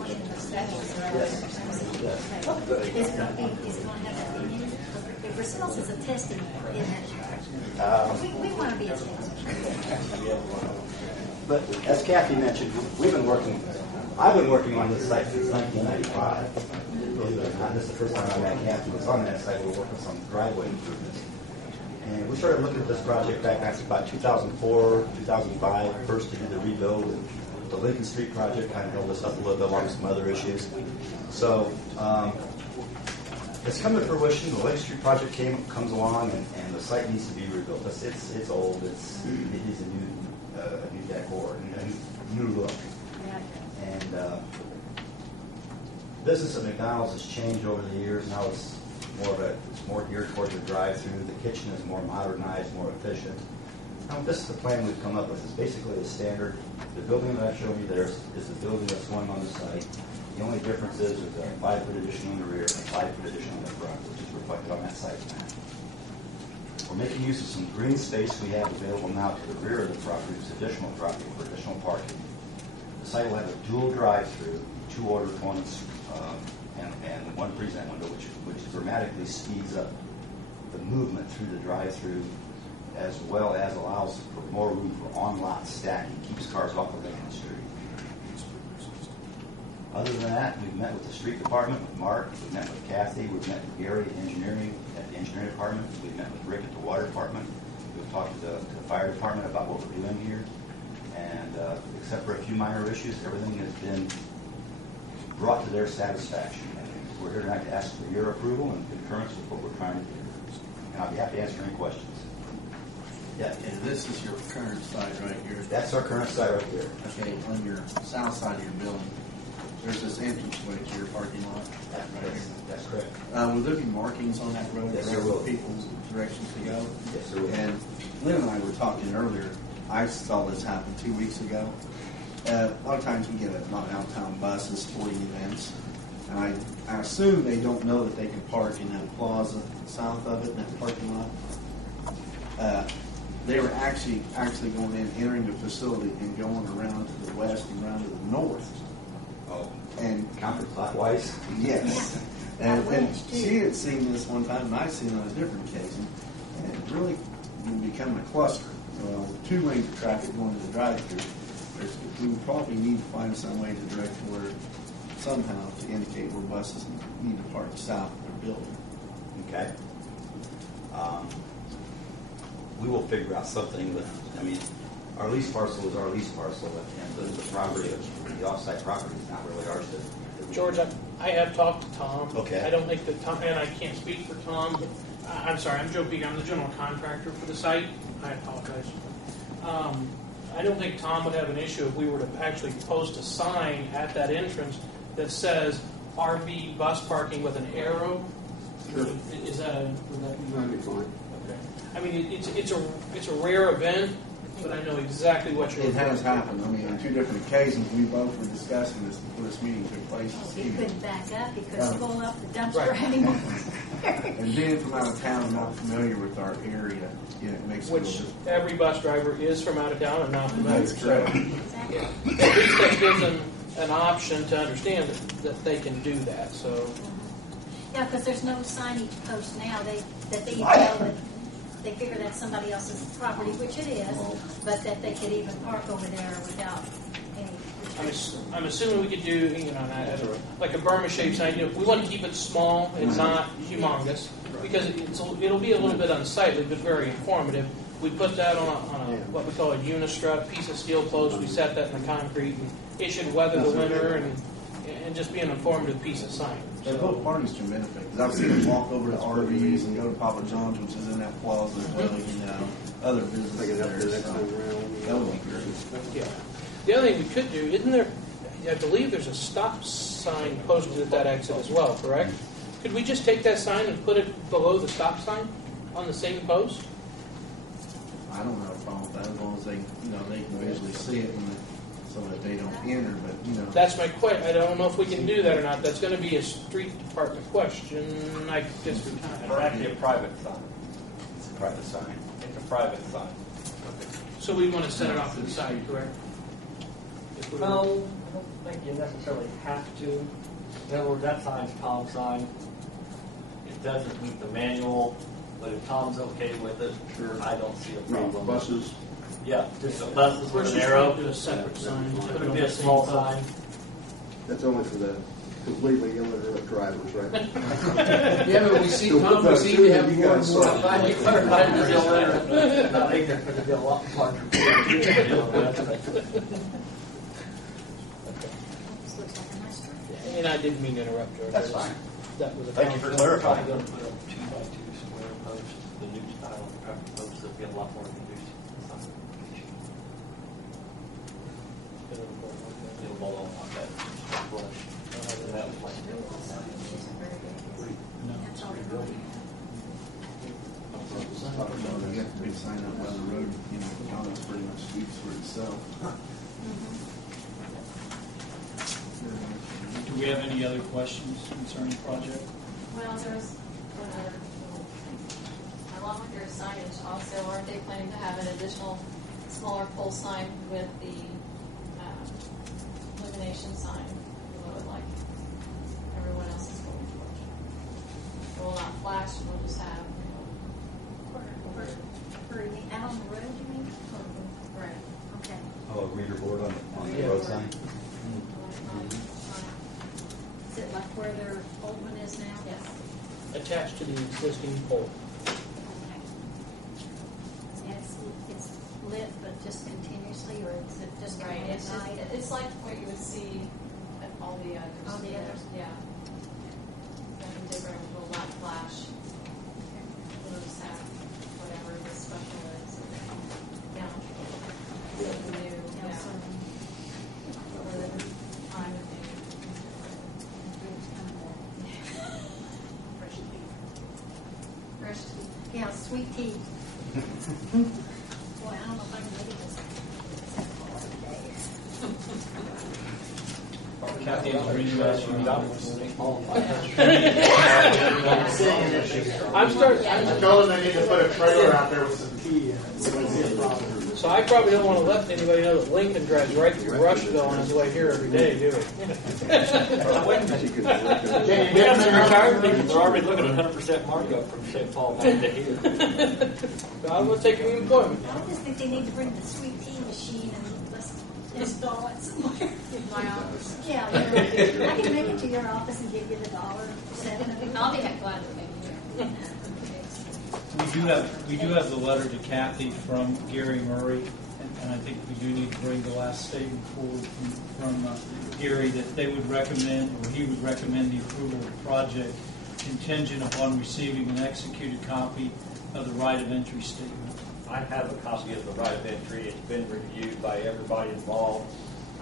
one in the statues or Yes. Is it going to have that in here? If results is a testing in it, we want to be a test. But as Kathy mentioned, I've been working on this site since 1995. Believe it or not, this is the first time I met Kathy was on that site. We were working on some driveway improvements. And we started looking at this project back in about 2004, 2005, first to do the rebuild. And the Lincoln Street project kind of held us up a little bit along with some other issues. So it's come to fruition. The Lake Street project comes along, and the site needs to be rebuilt. It's old. It needs a new decor and a new look. And business at McDonald's has changed over the years. Now it's more geared towards the drive-through. The kitchen is more modernized, more efficient. Now this is the plan we've come up with. It's basically a standard. The building that I've shown you there is the building that's going on the site. The only difference is there's a 5-foot addition on the rear and a 5-foot addition on the front, which is reflected on that site plan. We're making use of some green space we have available now to the rear of the property. It's additional property for additional parking. The site will have a dual drive-through, 2 order points, and 1 present window, which dramatically speeds up the movement through the drive-through, as well as allows for more room for on-lot stacking, keeps cars off of Lincoln Street. Other than that, we've met with the street department, with Mark, we've met with Kathy, we've met with Gary at engineering, at the engineering department, we've met with Rick at the water department, we've talked to the fire department about what we're doing here, and except for a few minor issues, everything has been brought to their satisfaction. And we're here tonight to ask for your approval and concurrence with what we're trying to do. And I'll be happy to answer any questions. Yeah. And this is your current site right here. That's our current site right here. Okay, on your south side of your building, there's this entranceway to your parking lot. That's correct. Will there be markings on that road Yes, for there will. people's directions to go? Yes, there will. And Lynn and I were talking earlier. I saw this happen 2 weeks ago. A lot of times we get a lot of out-of-town buses, sporting events, and I assume they don't know that they can park in that plaza south of it, in that parking lot. They were actually going in, entering the facility, and going around to the west and around to the north. Oh, And counterclockwise? yes. And she had seen this one time, and I'd seen it on a different occasion, and it really become a cluster. Well, 2 lanes of traffic going to the drive-through. We would probably need to find some way to direct where somehow to indicate where buses need to park south of their building. Okay. We will figure out something with, our lease parcel is our lease parcel, and the property, the off-site property is not really ours to. George, I have talked to Tom. Okay. I don't think that Tom, and I can't speak for Tom, but I'm sorry, I'm Joe Peak. I'm the general contractor for the site. I apologize. I don't think Tom would have an issue if we were to actually post a sign at that entrance that says RV bus parking with an arrow. Sure. Is that would that be That'd be fine. okay? I mean, it's a rare event, but I know exactly what you're. It has happened. On 2 different occasions, we both were discussing this before this meeting took place. You couldn't back up. You couldn't pull up the dumpster anymore. And being from out of town and not familiar with our area, it makes it a Which little bit. every bus driver is from out of town and not familiar. That's correct. Exactly. At least that gives them an option to understand that they can do that. So Yeah, because there's no signage post now. They even know that they figure that's somebody else's property, which it is, but that they could even park over there without any restriction. I'm assuming we could do like a Burma shaped sign. We want to keep it small and not humongous because it'll be a little bit unsightly but very informative. We put that on a what we call a unistrut, piece of steel post. We set that in the concrete, and it should weather the winter and just be an informative piece of sign. And both parties can benefit. Because I've seen them walk over to RVs and go to Papa John's, which is in that plaza as well, other businesses there. So that would be great. Yeah. The other thing we could do, isn't there? I believe there's a stop sign posted at that exit as well. Correct? Could we just take that sign and put it below the stop sign on the same post? I don't have a problem with that as long as they can visually see it so that they don't enter. But That's my question. I don't know if we can do that or not. That's going to be a street department question. I guess we can. It's actually a private sign. It's a private sign. It's a private sign. So we want to set it off to the side, correct? Well, don't think you necessarily have to. In other words, that sign's Tom's sign. It doesn't meet the manual, but if Tom's okay with it, Sure. I don't see a No, problem. buses. Yeah, just the buses We're with just an trying arrow. to do a separate sign. It put it would on be the a same small post. sign. That's only for the completely illiterate drivers, right? Yeah, but we seem to have more and more I clarified the deal later. Not ignorant, but it'd be a lot larger. This looks like a nice truck. And I didn't mean to interrupt you. That's fine. That was a Thank you for We're clarifying. probably going to put a 2x2 square post, the new style traffic posts that'd be a lot more conducive. It'll blow on that flush. And that was like, That's all they're doing. You have to be signed up by the road, you know, McDonald's pretty much speaks for itself. Do we have any other questions concerning the project? Well, there's one other little thing. Along with your signage also, aren't they planning to have an additional smaller pole sign with the illumination sign below it like everyone else is going for? It will not flash, we'll just have, Out on the road, you mean? right. Okay. Oh, a reader board on the road sign? Is it like where their old one is now? Yes. Attached to the existing pole. Okay. And it's lit, but just continuously, or is it just Right, at it's just, night? it's like what you would see at all the others. All the others? Yeah. Nothing different, will not flash. We'll just have whatever the special is. Yeah. Something new, Yeah, yeah. so, Over the time of day. Fresh tea. yeah, sweet tea. Boy, I don't know if I can make it this Kathy, is there any other I'm starting. I told them they need to put a trailer out there with some tea in it. So it's a problem. So I probably don't want to let anybody know that Lincoln drives right through Rushville on his way here every day, do we? Can you We get have some them retired people that are already looking at 100% markup from St. Paul back to here. I will take any employment. I just think they need to bring the sweet tea machine and let's install it somewhere. My office. Yeah, I can make it to your office and give you the dollar set. I'll be glad to make it. We do have the letter to Kathy from Gary Murray, and I think we do need to bring the last statement forward from Gary that they would recommend, or he would recommend the approval of the project contingent upon receiving an executed copy of the right of entry statement. I have a copy of the right of entry. It's been reviewed by everybody involved.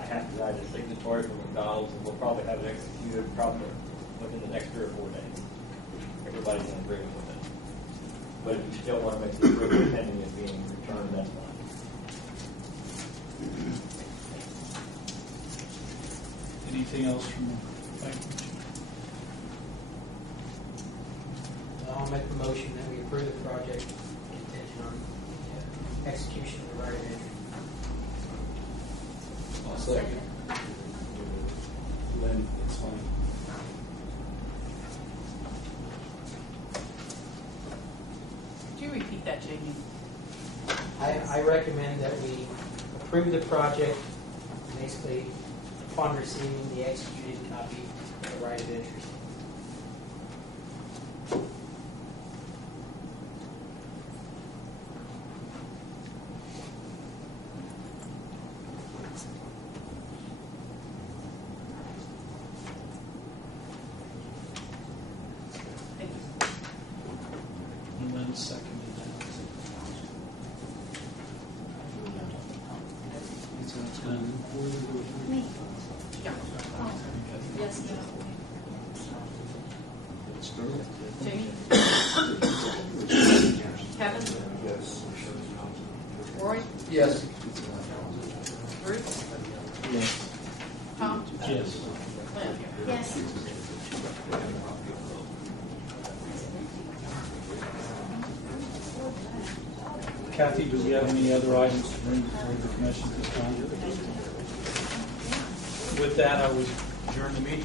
I have to write a signatory from McDonald's, and we'll probably have it executed probably within the next 3 or 4 days. Everybody's in agreement with it. But if you still want to make the approval pending it being returned, that's fine. Anything else from the bank? I'll make the motion that we approve the project contingent on execution of the right of entry. I'll second. Lynn, it's fine. Could you repeat that, Jamie? I recommend that we approve the project, basically upon receiving the executed copy of the right of entry. Thank you. And then seconded that. Me. Yes, no. Jamie? Kevin? Yes. Roy? Yes. Bruce? Yes. Tom? Yes. Lynn? Yes. Kathy, do we have any other items to bring before the commission this time? With that, I would adjourn the meeting.